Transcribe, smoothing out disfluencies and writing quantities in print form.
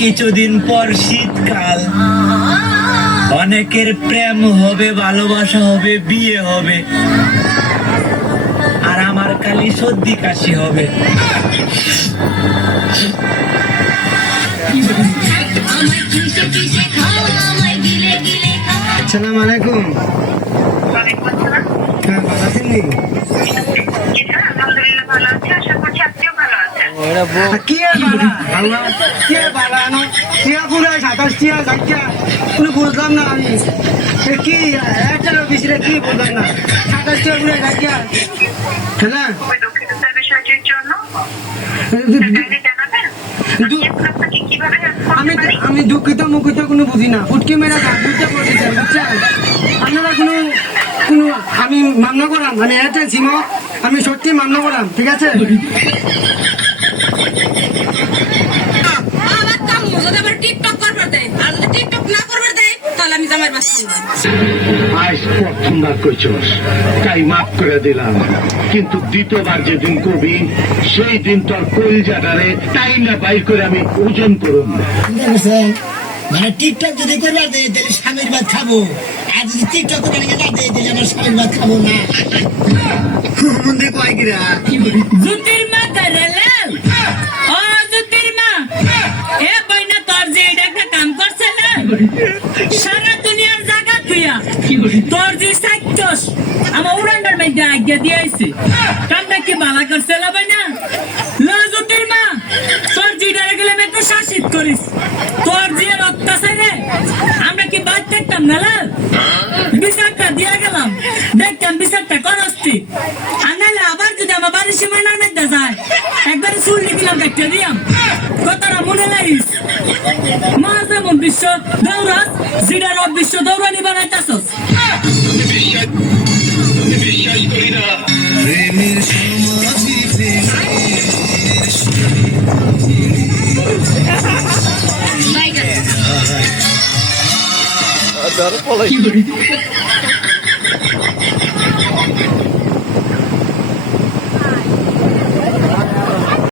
কিছুদিন পর শীতকাল, অনেকের প্রেম হবে, ভালোবাসা হবে, বিয়ে হবে, আর আমার খালি সর্দি কাশি হবে। আসসালামু আলাইকুম। হ্যাঁ, ভালো আছেন নি? কি আর বালা আল্লাহ, কি আর বালা না, টিয়া পুরো 27 টিয়া যাইয়া কোনো বুঝলাম না আমি। কি একটার অফিসে কি বুঝলাম না, 27 টিয়া পুরো যাইয়া হ্যাঁ। আমি দুঃখিত মুখিত কোনো বুঝি না, ফুটকি মেরা বুঝতে বলতেছেন বুঝছেন আপনারা কোনো কোনো আমি মান্য করাম, মানে এয়ারটেল সিম আমি সত্যি মান্য করাম, ঠিক আছে? প্রথমবার কইছস তাই মাফ করে দিলাম, কিন্তু দ্বিতীয়বার যেদিন কবি সেই দিন তোর কলজাটারে তাই না বাইর করে আমি ওজন করুন। মানে টিকটক যদি করবার দেয় তাহলে স্বামীর ভাত খাবো, আর যদি টিকটক করবার না দেয় তাহলে আমার স্বামীর ভাত খাবো না। মন্দির কয় কিরা জুতির মা করেলে ও জুতির মা এ বইনা তোর যে এটা একটা কাম করছে না, সারা দুনিয়ার জায়গা তুইয়া তোর যে সাইকস আমার উড়ান্ডার মধ্যে আজ্ঞা দিয়েছে, কামটা কি বালা করছে না বইনা লো জুতির মা, তোর জিডারে গেলে একটু শাসিত করিস, তোর যে অত্যাচার রে আমরা কি বাদ দেখতাম না লাল, বিচারটা দিয়ে গেলাম, দেখতাম বিচারটা করস্তি, আনালে আবার যদি আমার বাড়ির সীমানার মধ্যে যায় একবারে চুল নিলাম একটা দিয়াম, কথাটা মনে লাগিস। মা যেমন বিশ্ব দৌড়াস, জিডার বিশ্ব দৌড়ানি বানাইতাছস। বিশ্বাস করি না প্রেমের সমাধি কি